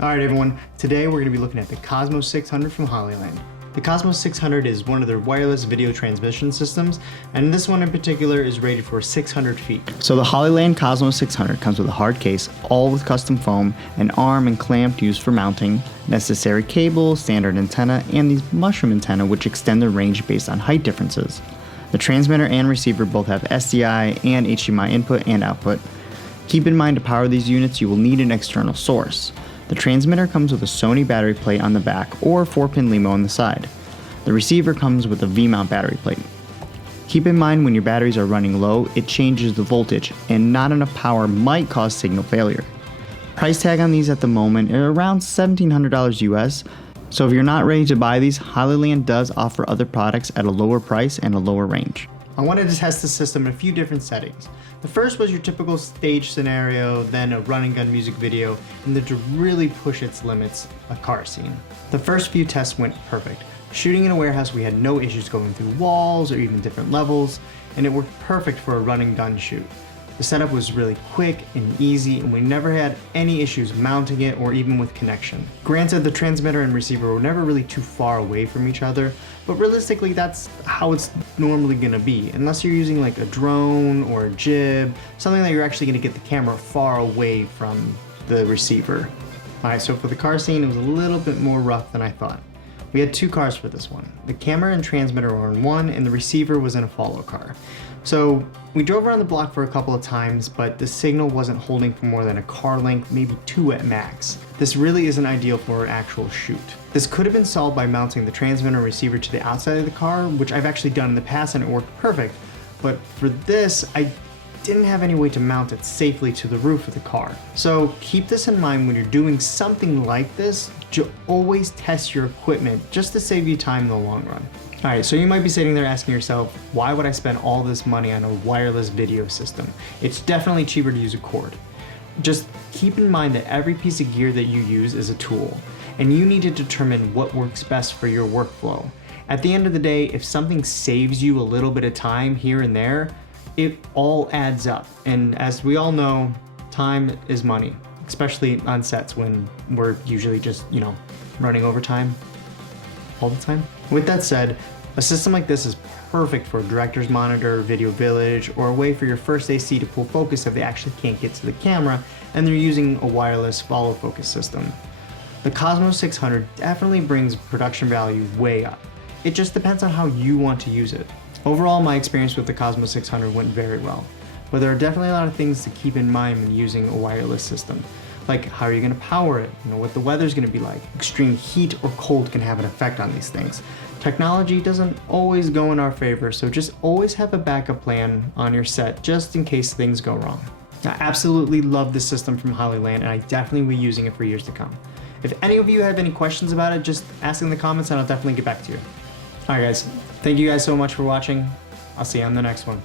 Alright everyone, today we're going to be looking at the Cosmo 600 from Hollyland. The Cosmo 600 is one of their wireless video transmission systems, and this one in particular is rated for 600 feet. So the Hollyland Cosmo 600 comes with a hard case, all with custom foam, an arm and clamp used for mounting, necessary cable, standard antenna, and these mushroom antenna which extend the range based on height differences. The transmitter and receiver both have SDI and HDMI input and output. Keep in mind to power these units you will need an external source. The transmitter comes with a Sony battery plate on the back or 4-pin LEMO on the side. The receiver comes with a V-mount battery plate. Keep in mind when your batteries are running low, it changes the voltage, and not enough power might cause signal failure. Price tag on these at the moment are around $1,700 US, so if you're not ready to buy these, Hollyland does offer other products at a lower price and a lower range. I wanted to test the system in a few different settings. The first was your typical stage scenario, then a run and gun music video, and then to really push its limits, a car scene. The first few tests went perfect. Shooting in a warehouse, we had no issues going through walls or even different levels, and it worked perfect for a run and gun shoot. The setup was really quick and easy, and we never had any issues mounting it or even with connection. Granted, the transmitter and receiver were never really too far away from each other, but realistically that's how it's normally gonna be, unless you're using like a drone or a jib, something that you're actually gonna get the camera far away from the receiver. Alright, so for the car scene, it was a little bit more rough than I thought. We had two cars for this one. The camera and transmitter were in one, and the receiver was in a follow car. So we drove around the block for a couple of times, but the signal wasn't holding for more than a car length, maybe two at max. This really isn't ideal for an actual shoot. This could have been solved by mounting the transmitter and receiver to the outside of the car, which I've actually done in the past and it worked perfect. But for this, I didn't have any way to mount it safely to the roof of the car. So keep this in mind when you're doing something like this, to always test your equipment just to save you time in the long run. Alright, so you might be sitting there asking yourself, why would I spend all this money on a wireless video system? It's definitely cheaper to use a cord. Just keep in mind that every piece of gear that you use is a tool, and you need to determine what works best for your workflow. At the end of the day, if something saves you a little bit of time here and there, it all adds up. And as we all know, time is money, especially on sets when we're usually just, running overtime all the time. With that said, a system like this is perfect for a director's monitor, video village, or a way for your first AC to pull focus if they actually can't get to the camera and they're using a wireless follow focus system. The Cosmo 600 definitely brings production value way up. It just depends on how you want to use it. Overall, my experience with the Cosmo 600 went very well, but there are definitely a lot of things to keep in mind when using a wireless system. Like, how are you going to power it? What the weather's going to be like. Extreme heat or cold can have an effect on these things. Technology doesn't always go in our favor, so just always have a backup plan on your set just in case things go wrong. I absolutely love this system from Hollyland, and I definitely will be using it for years to come. If any of you have any questions about it, just ask in the comments and I'll definitely get back to you. Alright guys, thank you guys so much for watching. I'll see you on the next one.